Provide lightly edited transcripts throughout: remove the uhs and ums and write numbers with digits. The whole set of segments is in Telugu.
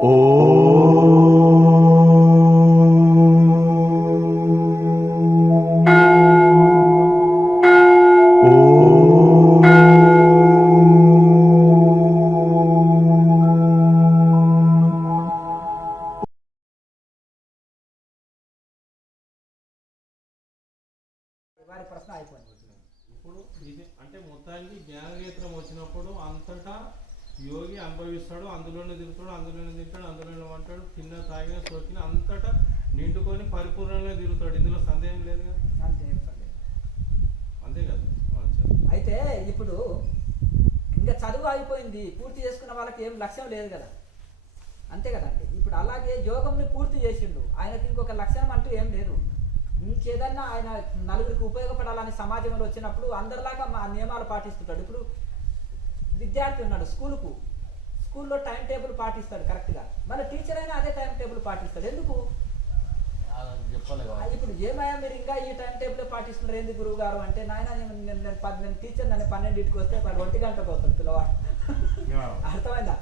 వారి ప్రశ్న అయిపోయింది. ఇప్పుడు ఇది అంటే మొత్తానికి జ్ఞాననేత్రం వచ్చినప్పుడు అంతటా యోగి అనుభవిస్తాడు, అందులోనే తిరుగుతాడు, అందులోనే తింటాడు, అందులోనే అంటాడు, తిన్న తాగిన సోకిన అంతటా నిండుకొని పరిపూర్ణంగా తిరుగుతాడు. ఇందులో సందేహం లేదు కదా? అంతే కదా. అయితే ఇప్పుడు ఇంకా చదువు అయిపోయింది, పూర్తి చేసుకున్న వాళ్ళకి ఏం లక్ష్యం లేదు కదా, అంతే కదండి. ఇప్పుడు అలాగే యోగంని పూర్తి చేసిండు, ఆయనకి ఇంకొక లక్ష్యం అంటూ ఏం లేదు. ఇంకేదన్నా ఆయన నలుగురికి ఉపయోగపడాలని సమాజంలో వచ్చినప్పుడు అందరిలాగా మా నియమాలు పాటిస్తుంటాడు. ఇప్పుడు విద్యార్థి ఉన్నాడు, స్కూల్లో టైం టేబుల్ పాటిస్తాడు కరెక్ట్గా, మన టీచర్ అయినా అదే టైం టేబుల్ పాటిస్తాడు. ఎందుకు? ఇప్పుడు ఏమయ్యా మీరు ఇంకా ఈ టైం టేబుల్ పాటిస్తున్నారు ఎందుకు గురువు గారు అంటే, నాయన నేను టీచర్ నన్ను 12ంటికి వస్తే 1 గంటకు వస్తాడు పిల్లవాడు. అర్థమైందా?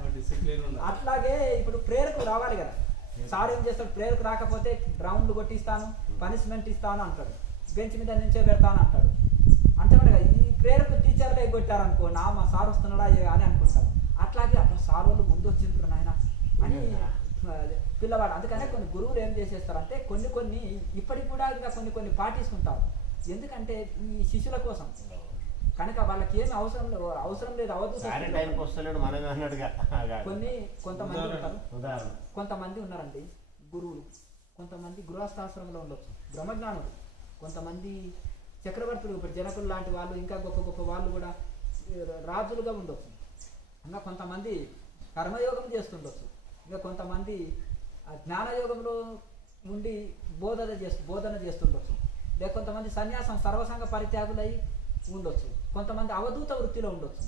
అట్లాగే ఇప్పుడు ప్రేరకు రావాలి కదా. సార్ ఏం చేస్తాడు, ప్రేరకు రాకపోతే గ్రౌండ్ కొట్టిస్తాను, పనిష్మెంట్ ఇస్తాను అంటాడు, బెంచ్ మీద నుంచే పెడతాను అంటాడు. అంటే ఈ ప్రేరకు టీచర్లే కొట్టారనుకో, మా సార్ వస్తున్నాడా అని అనుకుంటారు. అట్లాగే అప్పుడు సార్ వాళ్ళు ముందు వచ్చింటారు నాయన అని పిల్లవాడు. అందుకనే కొన్ని గురువులు ఏం చేసేస్తారంటే కొన్ని ఇప్పటికి కూడా ఇంకా కొన్ని పాటిస్తుంటారు. ఎందుకంటే ఈ శిష్యుల కోసం కనుక వాళ్ళకి ఏమి అవసరం లేదు. కొంతమంది ఉన్నారండి గురువులు, కొంతమంది గృహస్థాశ్రమంలో ఉండొచ్చు బ్రహ్మజ్ఞానులు, కొంతమంది చక్రవర్తులు, ఇప్పుడు జనకులు లాంటి వాళ్ళు, ఇంకా గొప్ప వాళ్ళు కూడా రాజులుగా ఉండొచ్చు. ఇంకా కొంతమంది కర్మయోగం చేస్తుండొచ్చు, ఇంకా కొంతమంది జ్ఞానయోగంలో ఉండి బోధన చేస్తుండొచ్చు, లేక కొంతమంది సన్యాసం సర్వసంగ పరిత్యాగులై ఉండొచ్చు, కొంతమంది అవధూత వృత్తిలో ఉండొచ్చు.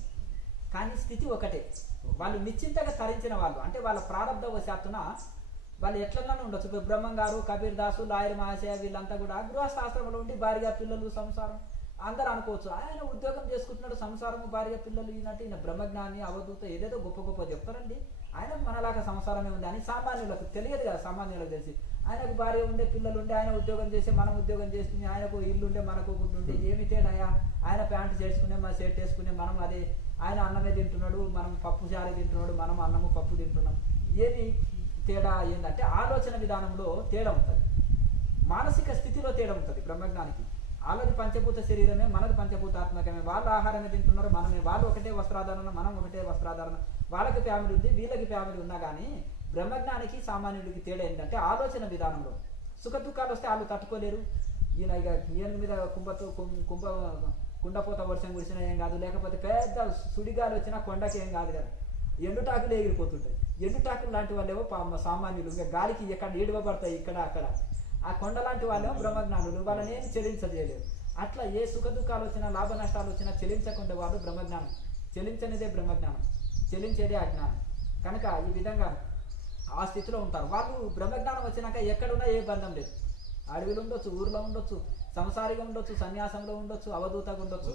కానీ స్థితి ఒకటే, వాళ్ళు నిశ్చింతగా తరించిన వాళ్ళు, అంటే వాళ్ళ ప్రారంభ వశాత్తున వాళ్ళు ఎట్లన్నా ఉండొచ్చు. ఇప్పుడు బ్రహ్మం గారు, కబీర్ దాసు, లాయర్ మహాశయ వీళ్ళంతా కూడా గృహస్థాశ్రమంలో ఉండి భార్య పిల్లలు సంసారం అందరూ అనుకోవచ్చు. ఆయన ఉద్యోగం చేసుకుంటున్నాడు, సంసారము భార్య పిల్లలు, ఈయన బ్రహ్మజ్ఞాని అవధూత ఏదేదో గొప్ప చెప్తారండి. ఆయన మనలాగా సంసారమే ఉంది అని సామాన్యులకు తెలియదు కదా. సామాన్యులకు తెలిసి ఆయనకు భార్య ఉండే, పిల్లలు ఉండే, ఆయన ఉద్యోగం చేసి మనం ఉద్యోగం చేస్తుంది, ఆయనకు ఇల్లు ఉండే మనకు గుడ్డు ఉండే, ఏమి తేడాయా? ఆయన ప్యాంటు చేసుకునే, మన షర్ట్ వేసుకునే, మనం అదే, ఆయన అన్నమే తింటున్నాడు, మనం పప్పు చారే తింటున్నాడు, మనం అన్నము పప్పు తింటున్నాం. ఏది తేడా? ఏంటంటే ఆలోచన విధానంలో తేడా ఉంటుంది, మానసిక స్థితిలో తేడా ఉంటుంది. బ్రహ్మజ్ఞానికి వాళ్ళది పంచభూత శరీరమే, మనది పంచభూతాత్మకమే. వాళ్ళు ఆహారమే తింటున్నారు, మనమే. వాళ్ళు ఒకటే వస్త్రాధారణ, మనం ఒకటే వస్త్రాధారణ. వాళ్ళకి ఫ్యామిలీ ఉంది, వీళ్ళకి ఫ్యామిలీ ఉన్నా కానీ బ్రహ్మజ్ఞానికి సామాన్యుడికి తేడా ఏంటంటే ఆలోచన విధానంలో. సుఖ దుఃఖాలు వస్తే వాళ్ళు తట్టుకోలేరు. ఈయన మీద కుండపోత వర్షం కురిసినా ఏం కాదు, లేకపోతే పెద్ద సుడిగాలు వచ్చినా కొండకి ఏం కాదు కదా, ఎండుటాకులు ఎగిరిపోతుంటాయి. ఎండుటాకులు లాంటి వాళ్ళేమో సామాన్యులు, ఇంకా గాలికి ఎక్కడ ఏడవబడతాయి ఇక్కడ అక్కడ. ఆ కొండ లాంటి వాళ్ళేమో బ్రహ్మజ్ఞానులు, వాళ్ళని ఏమి చెల్లించలేరు. అట్లా ఏ సుఖ దుఃఖాలు వచ్చినా, లాభ నష్టాలు వచ్చినా చెల్లించకుండా వాళ్ళు బ్రహ్మజ్ఞానం. చెల్లించనిదే బ్రహ్మజ్ఞానం, చెల్లించేదే అజ్ఞానం. కనుక ఈ విధంగా ఆ స్థితిలో ఉంటారు వాళ్ళు. బ్రహ్మజ్ఞానం వచ్చినాక ఎక్కడున్నా ఏ బంధం లేదు. అడవిలో ఉండొచ్చు, ఊర్లో ఉండొచ్చు, సంసారిగా ఉండొచ్చు, సన్యాసంలో ఉండొచ్చు, అవధూతగా ఉండొచ్చు,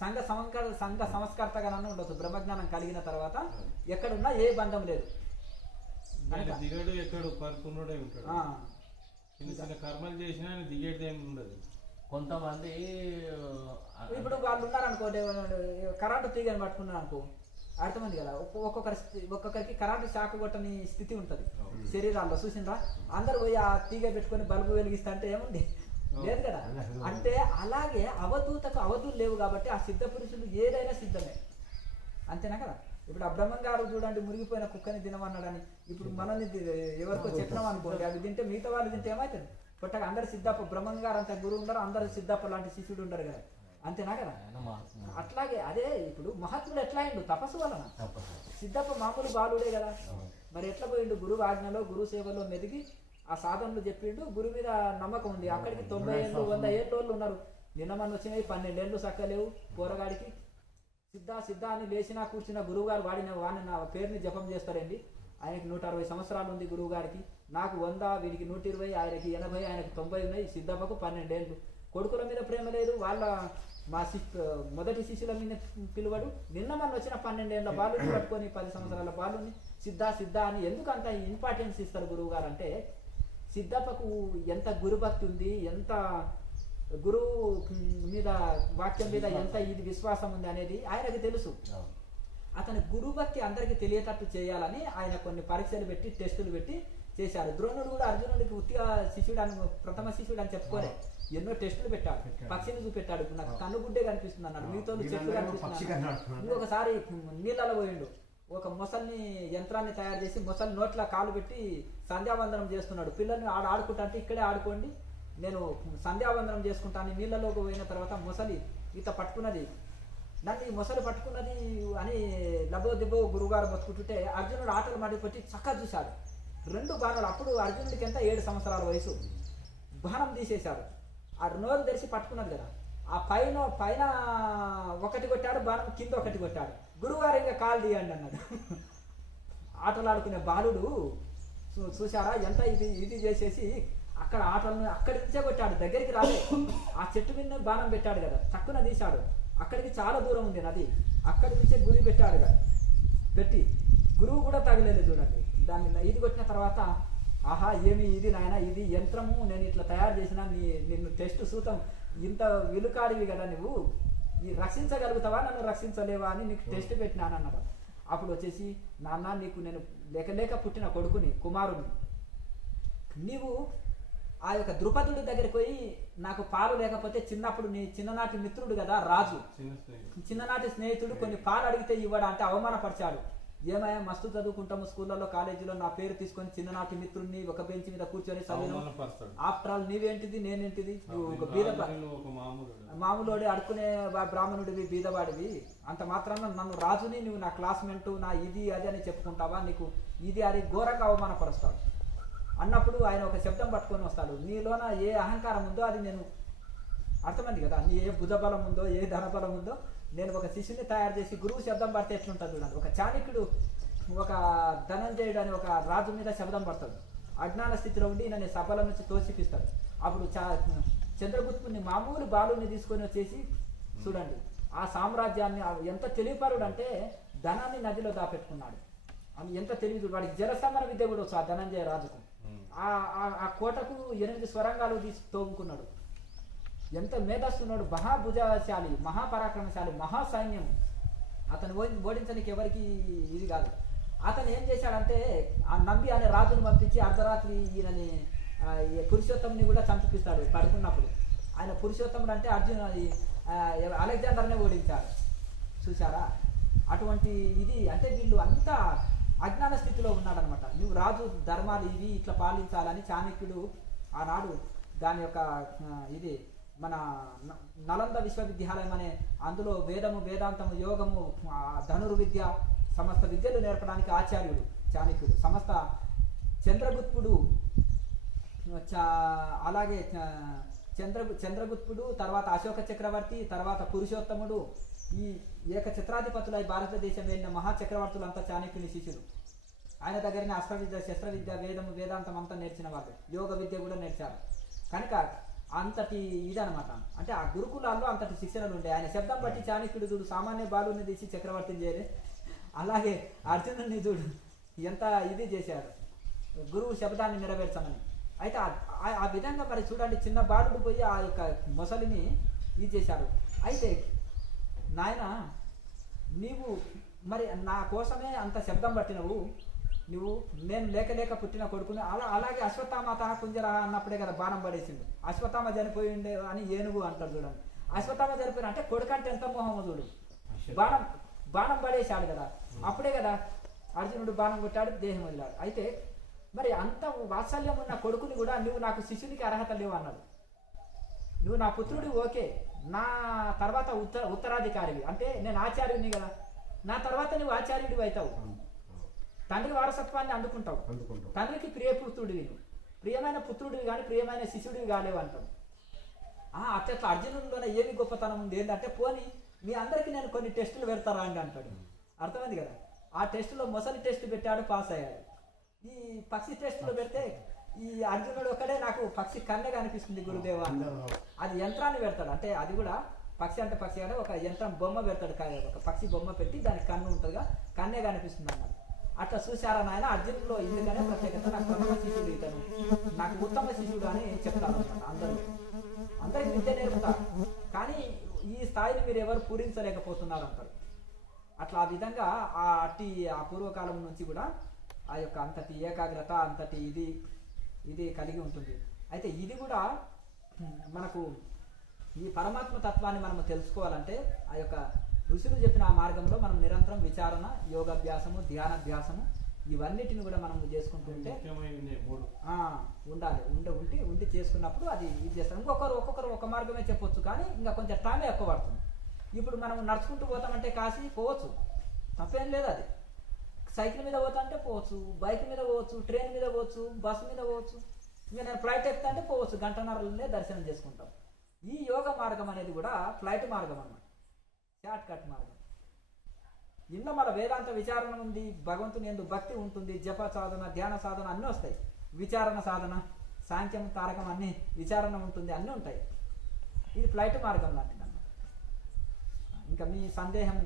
సంఘ సంస్కర్తగా ఉండొచ్చు. బ్రహ్మజ్ఞానం కలిగిన తర్వాత ఎక్కడున్నా ఏ బంధం లేదు. కర్మలు చేసినా దిగేది ఏమి ఉండదు. కొంతమంది ఇప్పుడు వాళ్ళు ఉన్నారనుకోండి, కరెంటు తీగని పట్టుకున్నారు అనుకో, అర్థమైంది కదా. ఒక్కొక్కరికి కరెంటు షాక్ కొట్టని స్థితి ఉంటుంది శరీరాల్లో. చూసిండ్రా? అందరు పోయి ఆ తీగ పెట్టుకొని బల్బు వెలిగిస్తా అంటే ఏముంది? లేదు కదా. అంటే అలాగే అవధూతకు అవధులు లేవు కాబట్టి ఆ సిద్ధ పురుషులు ఏదైనా సిద్ధమే, అంతేనా కదా. ఇప్పుడు ఆ బ్రహ్మం గారు చూడండి, మురిగిపోయిన కుక్కని తినమన్నాడని. ఇప్పుడు మనల్ని ఎవరికో చెప్పినాం అనుకోండి, అది తింటే మిగతా వాళ్ళు తింటే ఏమవుతుంది? కొట్టగా అందరు సిద్ధప్ప, బ్రహ్మం గారు అంత గురువు ఉండరు, అందరు సిద్ధప్ప లాంటి శిష్యుడు ఉండరు కదా, అంతేనా కదా. అట్లాగే అదే ఇప్పుడు మహాత్ముడు ఎట్లా అయిండు? తపస్సు వలన. సిద్ధప్ప మామూలు బాలుడే కదా, మరి ఎట్లా పోయిండు? గురువు ఆజ్ఞలో, గురువు సేవలో మెదిగి ఆ సాధనలు చెప్పిండు. గురువు మీద నమ్మకం ఉంది. అక్కడికి 90 ఏళ్ళు 100 ఏళ్ళు వాళ్ళు ఉన్నారు. నిన్న మన వచ్చినాయి 12 ఏళ్ళు చక్కలేవు పోరగాడికి. సిద్ధ అని లేచినా కూర్చున్న గురువు గారు వాడిని నా పేరుని జపం చేస్తారండి. ఆయనకి 160 సంవత్సరాలు ఉంది గురువు గారికి, నాకు 100, వీడికి 120, ఆయనకి 80, ఆయనకి 90 ఉన్నాయి. సిద్ధప్పకు 12 ఏళ్ళు. కొడుకుల మీద ప్రేమ లేదు, వాళ్ళ మొదటి శిష్యుల మీద పిలువడు. నిన్న మన వచ్చిన 12 ఏళ్ళ బాలుని పట్టుకొని 10 సంవత్సరాల బాలుని సిద్ధ సిద్ధ అని ఎందుకు అంత ఇంపార్టెన్స్ ఇస్తారు గురువు గారు అంటే, సిద్ధప్పకు ఎంత గురుభక్తి ఉంది, ఎంత గురువు మీద వాక్యం మీద ఎంత ఇది విశ్వాసం ఉంది అనేది ఆయనకు తెలుసు. అతని గురుభక్తి అందరికీ తెలియటట్టు చేయాలని ఆయన కొన్ని పరీక్షలు పెట్టి టెస్టులు పెట్టి చేశారు. ద్రోణుడు కూడా అర్జునుడికి ఉత్తిగా శిష్యుడు అని ప్రథమ శిష్యుడు అని చెప్పుకోలే, ఎన్నో టెస్టులు పెట్టాడు. పక్షిని చూపెట్టాడు, నాకు కన్నుగుడ్డే కనిపిస్తుంది అన్నాడు, మీతో చెట్లు కనిపిస్తున్నాడు. ఇంకొకసారి నీళ్ళలో పోయిండు, ఒక మొసల్ని యంత్రాన్ని తయారు చేసి మొసలి నోట్ల కాలు పెట్టి సంధ్యావందనం చేస్తున్నాడు. పిల్లల్ని ఆడుకుంటా అంటే ఇక్కడే ఆడుకోండి, నేను సంధ్యావందనం చేసుకుంటాను. నీళ్ళలోకి పోయిన తర్వాత మొసలి ఈత పట్టుకున్నది, నన్ను ఈ మొసలి పట్టుకున్నది అని లబో దిబ్బో గురువుగారు బతుకుంటుంటే అర్జునుడు ఆటలు మాడిపెట్టి చక్కగా చూశాడు. 2 బాణాలు, అప్పుడు అర్జునుడికి ఎంత 7 సంవత్సరాల వయసు, బాణం తీసేశాడు. ఆ నోరు తెరిచి పట్టుకున్నది కదా, ఆ పైన ఒకటి కొట్టాడు బాణం, కింద ఒకటి కొట్టాడు. గురువుగారు ఇంకా కాలు తీయండి అన్నాడు. ఆటలాడుకునే బాలుడు చూశారా ఎంత ఇది చేసేసి అక్కడ ఆటలను అక్కడి నుంచే కొట్టాడు, దగ్గరికి రాలే. ఆ చెట్టు మీద బాణం పెట్టాడు కదా, తక్కువ తీశాడు, అక్కడికి చాలా దూరం ఉంది నది, అక్కడి నుంచే గురి పెట్టాడు కదా, పెట్టి గురువు కూడా తగలేదు చూడండి. దాన్ని ఇది కొట్టిన తర్వాత ఆహా ఏమి ఇది నాయన, ఇది యంత్రము, నేను ఇట్లా తయారు చేసిన నిన్ను టెస్ట్ సూతం, ఇంత విలుకాడివి కదా నువ్వు, ఈ రక్షించగలుగుతావా, నన్ను రక్షించలేవా అని నీకు టెస్ట్ పెట్టినాను అన్నాడు. అప్పుడు వచ్చేసి నాన్న నీకు నేను లేక పుట్టిన కొడుకుని, కుమారుని, నీవు ఆ యొక్క ద్రుపదుడి దగ్గరికి పోయి నాకు పాలు లేకపోతే చిన్నప్పుడు నీ చిన్ననాటి మిత్రుడు కదా రాజు, చిన్ననాటి స్నేహితుడు కొన్ని పాలు అడిగితే ఇవ్వడా అంటే అవమానపరిచాడు. ఏమయ్యా మస్తు చదువుకుంటాము స్కూళ్ళలో కాలేజీలో, నా పేరు తీసుకొని చిన్ననాటి మిత్రుడిని ఒక బెంచ్ మీద కూర్చొని ఆఫ్టర్ ఆల్ నీవేంటిది నేనేంటిది, నువ్వు ఒక మామూలుడే అడుకునే బ్రాహ్మణుడివి బీదవాడివి, అంత మాత్రాన నన్ను రాజుని నువ్వు నా క్లాస్మేట్ నా ఇది అది అని చెప్పుకుంటావా, నీకు ఇది అది ఘోరంగా అవమానపరుస్తాడు. అన్నప్పుడు ఆయన ఒక శబ్దం పట్టుకొని వస్తాడు, నీలోన ఏ అహంకారం ఉందో అది నేను, అర్థమైంది కదా, నీ ఏ భుజబలం ఉందో ఏ ధనబలం ఉందో, నేను ఒక శిష్యుని తయారు చేసి గురువు శబ్దం పడితే ఎట్లుంటుంది చూడండి. ఒక చాణక్యుడు ఒక ధనంజయుడు అని ఒక రాజు మీద శబ్దం పడతాడు, అజ్ఞాన స్థితిలో ఉండి నన్ను సభల నుంచి తోసిపిస్తాడు. అప్పుడు చంద్రగుప్తుని మామూలు బాలుని తీసుకొని వచ్చేసి చూడండి ఆ సామ్రాజ్యాన్ని, ఎంత తెలివిపరుడు అంటే ధనాన్ని నదిలో దాపెట్టుకున్నాడు, ఎంత తెలివి. వాడికి జలసమర విద్య కూడా వచ్చు ఆ ధనంజయ రాజుకు. ఆ కోటకు 8 స్వరంగాలు తీసి తోముకున్నాడు. ఎంత మేధస్తున్నాడు, మహాభుజశాలి, మహాపరాక్రమశాలి, మహాసైన్యం. అతను ఓడించడానికి ఎవరికి ఇది కాదు. అతను ఏం చేశాడంటే ఆ నంబి అనే రాజును పంపించి అర్ధరాత్రి ఈయనని పురుషోత్తముని కూడా చంపిస్తాడు పడుకున్నప్పుడు. ఆయన పురుషోత్తముడు అంటే అలెగ్జాండర్నే ఓడించాడు చూసారా. అటువంటి ఇది అంటే వీళ్ళు అంతా అజ్ఞాన స్థితిలో ఉన్నాడనమాట. నువ్వు రాజు ధర్మాలు ఇవి ఇట్లా పాలించాలని చాణక్యుడు ఆనాడు దాని యొక్క ఇది మన నలంద విశ్వవిద్యాలయం అనే అందులో వేదము వేదాంతము యోగము ధనుర్విద్య సమస్త విద్యలు నేర్పడానికి ఆచార్యుడు చాణక్యుడు. సమస్త చంద్రగుప్తుడు అలాగే చంద్రగుప్తుడు తర్వాత అశోక చక్రవర్తి తర్వాత పురుషోత్తముడు ఈ ఏకఛత్రాధిపతుల భారతదేశం వెళ్ళిన మహాచక్రవర్తులు అంతా చాణక్యుని శిష్యులు. ఆయన దగ్గరనే అస్త్రవిద్య శస్త్రవిద్య వేదము వేదాంతం అంతా నేర్చిన వాళ్ళు, యోగ విద్య కూడా నేర్చారు. కనుక అంతటి ఇదనమాట. అంటే ఆ గురుకులాల్లో అంతటి శిక్షణలు ఉంటాయి. ఆయన శబ్దం బట్టి చాణక్యుడు చూడు సామాన్య బాలుని తీసి చక్రవర్తిని చేయలే, అలాగే అర్జునుడిని చూడు ఎంత ఇది చేశాడు గురువు శబ్దాన్ని నెరవేర్చమని. అయితే ఆ విధంగా మరి చూడండి చిన్న బాలుడు పోయి ఆ యొక్క మొసలిని ఇది చేశాడు. అయితే నాయన నీవు మరి నా కోసమే అంత శబ్దం పట్టినవు, నువ్వు నేను లేక పుట్టిన కొడుకుని అలాగే అశ్వత్థామ కుంజర అన్నప్పుడే కదా బాణం పడేసిండు. అశ్వత్థామ చనిపోయిండే అని ఏనుగు అంటారు చూడండి. అశ్వత్థామ చనిపోయిన అంటే కొడుకంటే ఎంత మోహమో చూడు, బాణం పడేశాడు కదా, అప్పుడే కదా అర్జునుడు బాణం కొట్టాడు, దేహం వదిలాడు. అయితే మరి అంత వాత్సల్యం ఉన్న కొడుకుని కూడా నువ్వు నాకు శిష్యునికి అర్హత లేవు అన్నాడు. నువ్వు నా పుత్రుడు ఓకే, నా తర్వాత ఉత్తరాధికారివి అంటే నేను ఆచార్యుని కదా, నా తర్వాత నువ్వు ఆచార్యుడివి అవుతావు, తండ్రి వారసత్వాన్ని అందుకుంటావు, తండ్రికి ప్రియపుత్రుడివి, నువ్వు ప్రియమైన పుత్రుడివి కానీ ప్రియమైన శిష్యుడివి కాలేవు అంటావు. అట్లా అర్జునుడిలోనే ఏమి గొప్పతనం ఉంది ఏంటంటే పోనీ మీ అందరికీ నేను కొన్ని టెస్టులు పెడతారా అండి అంటాడు. అర్థమైంది కదా. ఆ టెస్టులో మొసలి టెస్ట్ పెట్టాడు, పాస్ అయ్యాడు. ఈ పక్షి టెస్టులో పెడితే ఈ అర్జునుడు ఒక్కడే నాకు పక్షి కన్నే కనిపిస్తుంది గురుదేవ, అది యంత్రాన్ని పెడతాడు. అంటే అది కూడా పక్షి అంటే పక్షి అంటే ఒక యంత్రం బొమ్మ పెడతాడు, ఒక పక్షి బొమ్మ పెట్టి దానికి కన్ను ఉంటుందిగా, కన్నే కనిపిస్తుంది అన్నాడు. అట్లా చూశారా నాయన అర్జునుడిలో ఎందుకనే ప్రత్యేకత, నాకు ప్రథమ శిష్యుడు ఇతను, నాకు ఉత్తమ శిష్యుడు అని చెప్తారు అన్నమాట. అందరికి విద్య నేర్పుతారు, కానీ ఈ స్థాయిని మీరు ఎవరు పూరించలేకపోతున్నారు అంటారు. అట్లా ఆ విధంగా ఆ పూర్వకాలం నుంచి కూడా ఆ యొక్క అంతటి ఏకాగ్రత, అంతటి ఇది కలిగి ఉంటుంది. అయితే ఇది కూడా మనకు ఈ పరమాత్మ తత్వాన్ని మనం తెలుసుకోవాలంటే ఆ యొక్క ఋషులు చెప్పిన ఆ మార్గంలో మనం నిరంతరం విచారణ, యోగాభ్యాసము, ధ్యానాభ్యాసము ఇవన్నిటిని కూడా మనం చేసుకుంటుంటే ఉండాలి. ఉండి చేసుకున్నప్పుడు అది ఇది చేస్తాం. ఒక్కొక్కరు ఒక మార్గమే చెప్పొచ్చు, కానీ ఇంకా కొంచెం టైమే ఎక్కువ పడుతుంది. ఇప్పుడు మనం నడుచుకుంటూ పోతామంటే కాశీ పోవచ్చు, తప్పేం లేదు. అది సైకిల్ మీద పోతా అంటే పోవచ్చు, బైక్ మీద పోవచ్చు, ట్రైన్ మీద పోవచ్చు, బస్సు మీద పోవచ్చు. ఇంకా నేను ఫ్లైట్ ఎక్కుతా అంటే పోవచ్చు, గంటన్నరలోనే దర్శనం చేసుకుంటాం. ఈ యోగ మార్గం అనేది కూడా ఫ్లైట్ మార్గం అన్నమాట, షార్ట్ కట్ మార్గం. ఇందులో మన వేదాంత విచారణ ఉంది, భగవంతుని యందు భక్తి ఉంటుంది, జప సాధన, ధ్యాన సాధన అన్నీ వస్తాయి. విచారణ సాధన, సాంఖ్యం, తారకం అన్నీ విచారణ ఉంటుంది, అన్నీ ఉంటాయి. ఇది ఫ్లైట్ మార్గం లాంటిది అన్నమాట. ఇంకా మీ సందేహం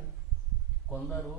కొందరు